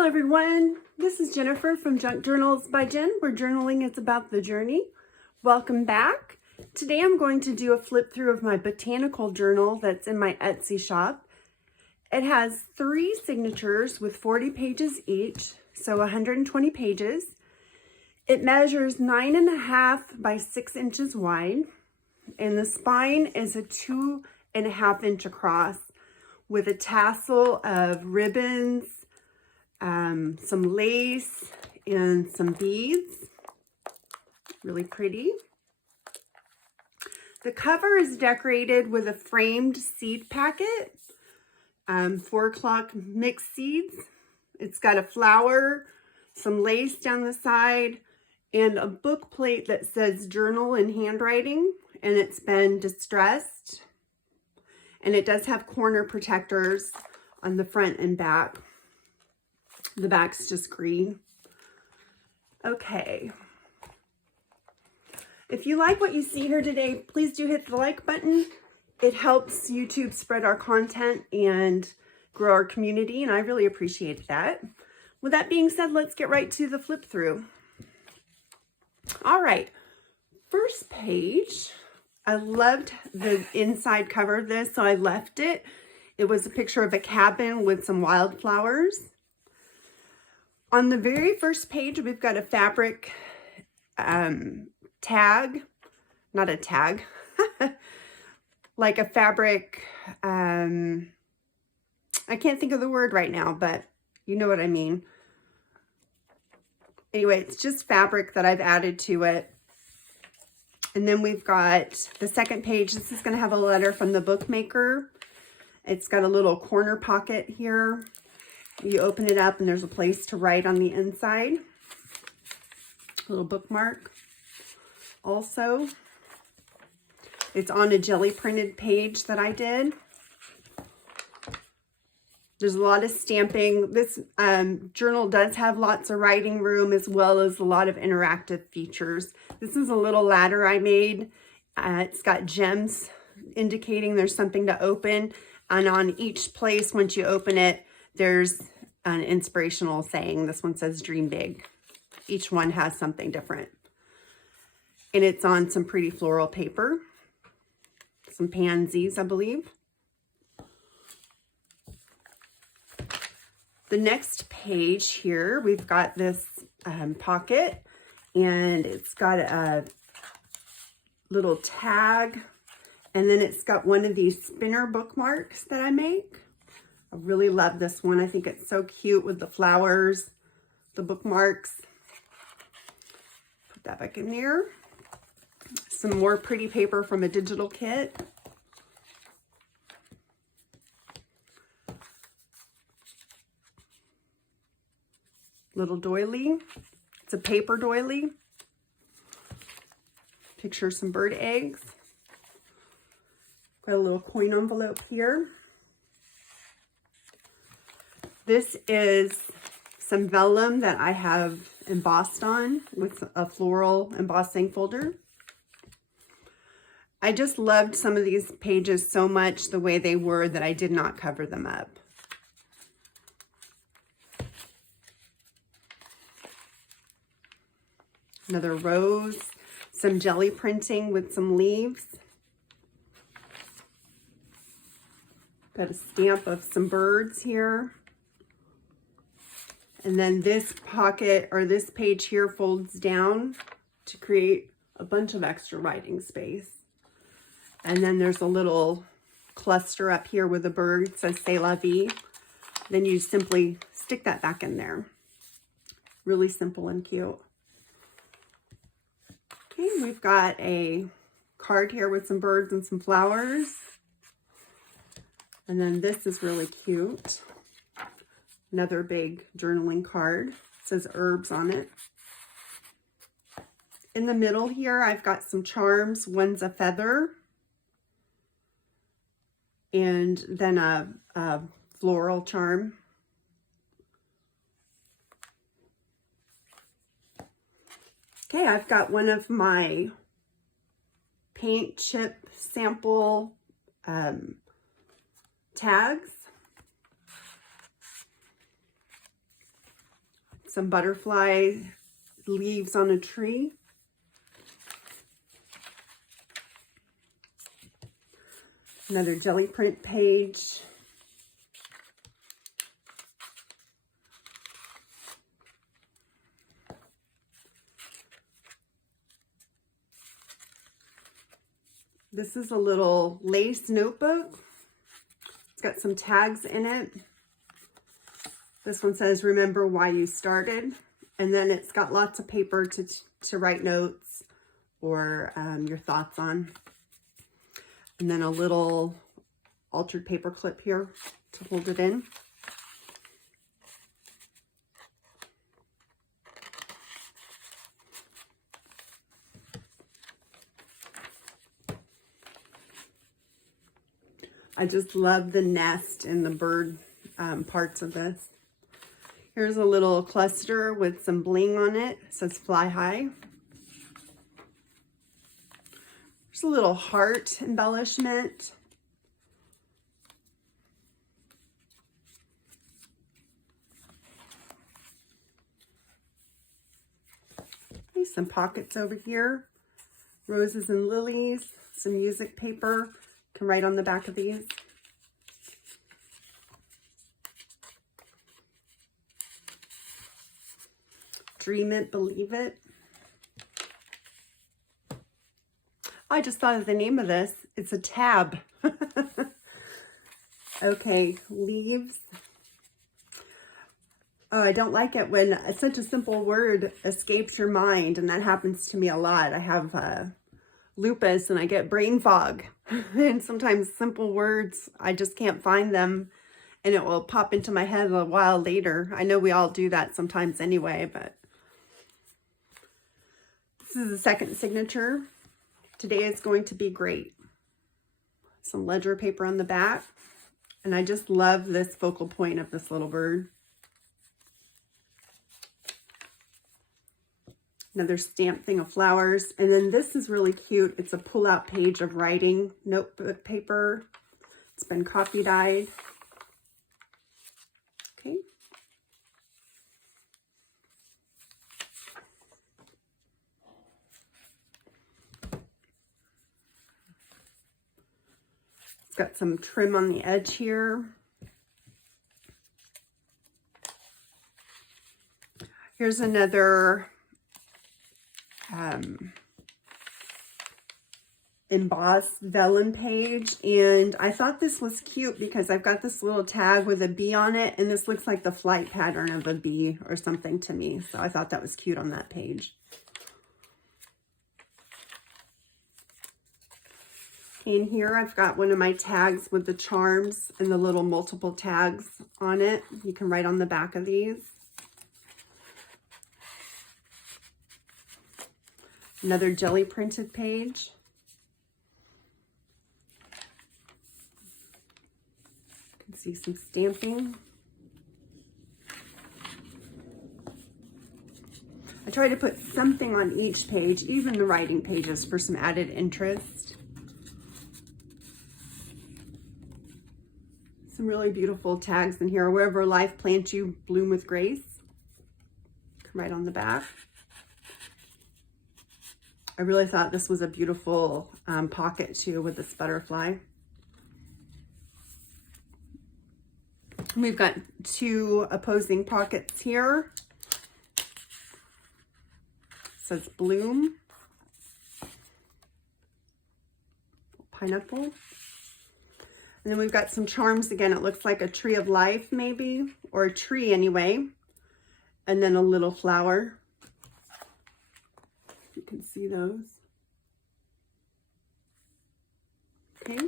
Hello everyone, this is Jennifer from Junk Journals by Jen, where journaling is about the journey. Welcome back. Today I'm going to do a flip through of my Botanical journal that's in my Etsy shop. It has 3 signatures with 40 pages each, so 120 pages. It measures 9.5 by 6 inches wide, and the spine is a 2.5 inch across with a tassel of ribbons, some lace, and some beads. Really pretty. The cover is decorated with a framed seed packet, 4 o'clock mixed seeds. It's got a flower, some lace down the side, and a book plate that says journal in handwriting, and it's been distressed. And it does have corner protectors on the front and back. The back's just green. Okay. If you like what you see here today, please do hit the like button. It helps YouTube spread our content and grow our community, and I really appreciate that. With that being said, let's get right to the flip through. All right, first page. I loved the inside cover of this, so I left it. It was a picture of a cabin with some wildflowers. On the very first page, we've got a fabric tag, not a tag, like a fabric, I can't think of the word right now, but you know what I mean. Anyway, it's just fabric that I've added to it. And then we've got the second page. This is going to have a letter from the bookmaker. It's got a little corner pocket here. You open it up and there's a place to write on the inside. A little bookmark. Also, it's on a jelly printed page that I did. There's a lot of stamping. This journal does have lots of writing room as well as a lot of interactive features. This is a little ladder I made. It's got gems indicating there's something to open. And on each place, once you open it, there's an inspirational saying. This one says dream big. Each one has something different. And it's on some pretty floral paper. Some pansies, I believe. The next page here, we've got this pocket, and it's got a little tag, and then it's got one of these spinner bookmarks that I make. I really love this one. I think it's so cute with the flowers, the bookmarks. Put that back in there. Some more pretty paper from a digital kit. Little doily. It's a paper doily. Picture some bird eggs. Got a little coin envelope here. This is some vellum that I have embossed on with a floral embossing folder. I just loved some of these pages so much the way they were that I did not cover them up. Another rose, some jelly printing with some leaves. Got a stamp of some birds here. And then this pocket or this page here folds down to create a bunch of extra writing space. And then there's a little cluster up here with a bird. It says "C'est la vie." Then you simply stick that back in there. Really simple and cute. Okay, we've got a card here with some birds and some flowers. And then this is really cute. Another big journaling card. It says herbs on it. In the middle here, I've got some charms. One's a feather. And then a floral charm. Okay, I've got one of my paint chip sample tags. some butterfly leaves on a tree. Another jelly print page. This is a little lace notebook. It's got some tags in it. This one says, remember why you started. And then it's got lots of paper to write notes or your thoughts on. And then a little altered paper clip here to hold it in. I just love the nest and the bird parts of this. Here's a little cluster with some bling on it. It says fly high. There's a little heart embellishment. Okay, some pockets over here. Roses and lilies, some music paper. Can write on the back of these. Dream it, believe it. I just thought of the name of this. It's a tab. Okay, leaves. Oh, I don't like it when such a simple word escapes your mind, and that happens to me a lot. I have lupus and I get brain fog. And sometimes simple words, I just can't find them, and it will pop into my head a while later. I know we all do that sometimes anyway, but this is the second signature. Today is going to be great. Some ledger paper on the back. And I just love this focal point of this little bird. Another stamp thing of flowers. And then this is really cute. It's a pull-out page of writing notebook paper. It's been coffee dyed. Okay. It's got some trim on the edge here. Here's another embossed vellum page, and I thought this was cute because I've got this little tag with a bee on it, and this looks like the flight pattern of a bee or something to me, so I thought that was cute on that page. In here I've got one of my tags with the charms and the little multiple tags on it. You can write on the back of these. Another jelly printed page. You can see some stamping. I try to put something on each page, even the writing pages, for some added interest. Some really beautiful tags in here. Wherever life plants you, bloom with grace. Right on the back. I really thought this was a beautiful pocket too with this butterfly. We've got two opposing pockets here. It says bloom. Pineapple. And then we've got some charms again. It looks like a tree of life maybe, or a tree anyway. And then a little flower. You can see those. Okay.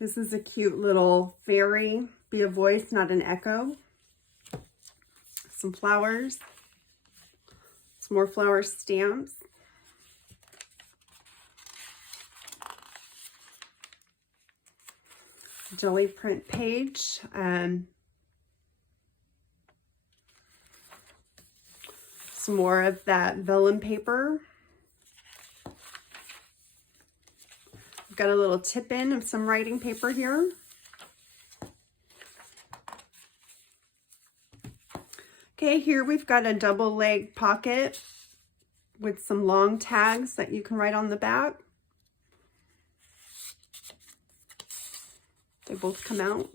This is a cute little fairy. Be a voice, not an echo. Some flowers. Some more flower stamps. Jelly print page. Some more of that vellum paper. got a little tip in of some writing paper here. Okay, here we've got a double leg pocket with some long tags that you can write on the back. They both come out.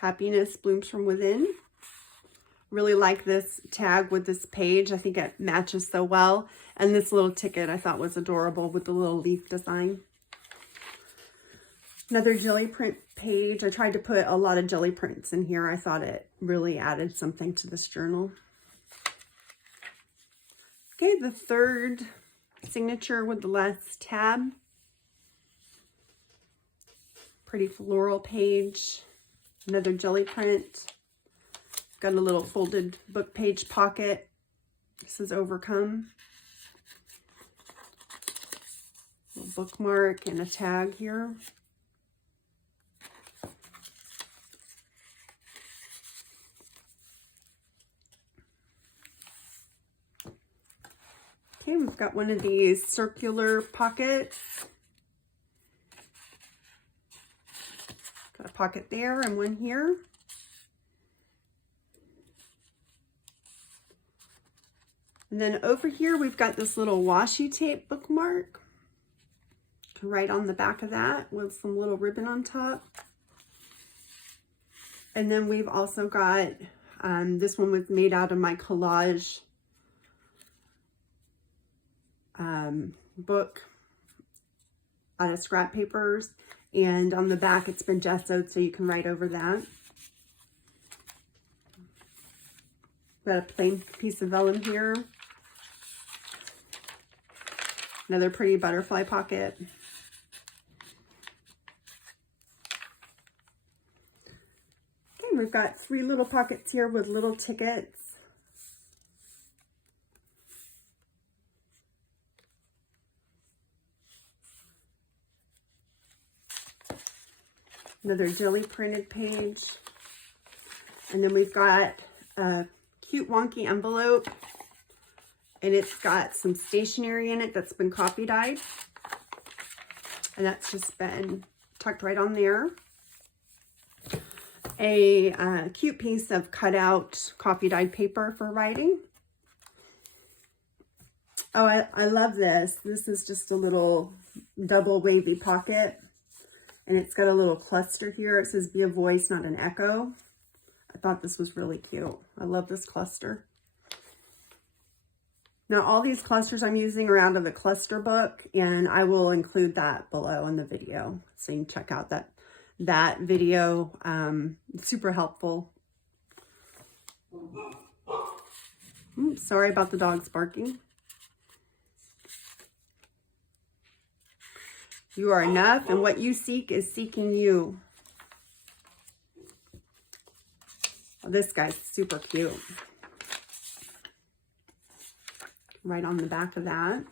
Happiness blooms from within. Really like this tag with this page. I think it matches so well. And this little ticket I thought was adorable with the little leaf design. Another jelly print page. I tried to put a lot of jelly prints in here. I thought it really added something to this journal. Okay, the third signature with the last tab. Pretty floral page. Another jelly print. Got a little folded book page pocket. This is Overcome. A little bookmark and a tag here. Okay, we've got one of these circular pockets. Got a pocket there and one here. And then over here, we've got this little washi tape bookmark. You can write on the back of that with some little ribbon on top. And then we've also got, this one was made out of my collage book out of scrap papers, and on the back it's been gessoed so you can write over that. Got a plain piece of vellum here. Another pretty butterfly pocket. Okay, we've got 3 little pockets here with little tickets. Another jelly printed page. And then we've got a cute wonky envelope, and it's got some stationery in it that's been coffee dyed. And that's just been tucked right on there. A cute piece of cut out coffee dyed paper for writing. Oh, I love this. This is just a little double wavy pocket. And it's got a little cluster here. It says, "Be a voice, not an echo." I thought this was really cute. I love this cluster. Now, all these clusters I'm using are out of the cluster book, and I will include that below in the video. So you can check out that video. It's super helpful. Sorry about the dogs barking. You are enough, and what you seek is seeking you. Oh, this guy's super cute. Right on the back of that.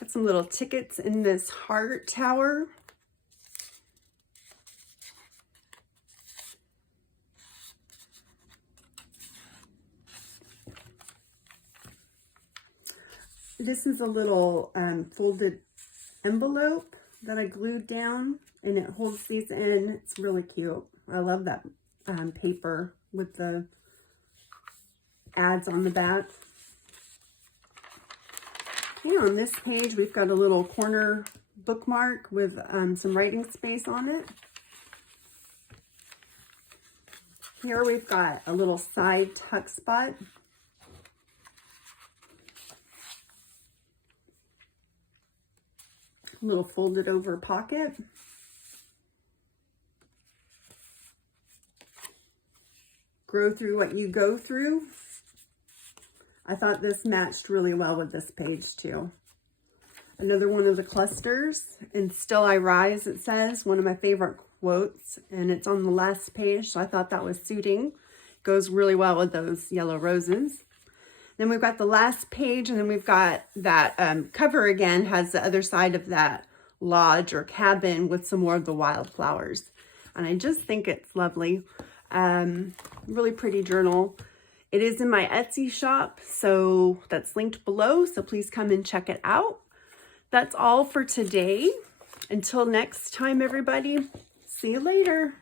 Got some little tickets in this heart tower. This is a little folded envelope that I glued down, and it holds these in. It's really cute. I love that paper with the ads on the back. Okay, on this page, we've got a little corner bookmark with some writing space on it. Here we've got a little side tuck spot. A little folded over pocket. Grow through what you go through. I thought this matched really well with this page too. Another one of the clusters, and "Still I Rise," it says, one of my favorite quotes, and it's on the last page, so I thought that was suiting. Goes really well with those yellow roses. Then we've got the last page, and then we've got that cover again, has the other side of that lodge or cabin with some more of the wildflowers. And I just think it's lovely. Really pretty journal. It is in my Etsy shop, so that's linked below, so please come and check it out. That's all for today. Until next time, everybody, see you later.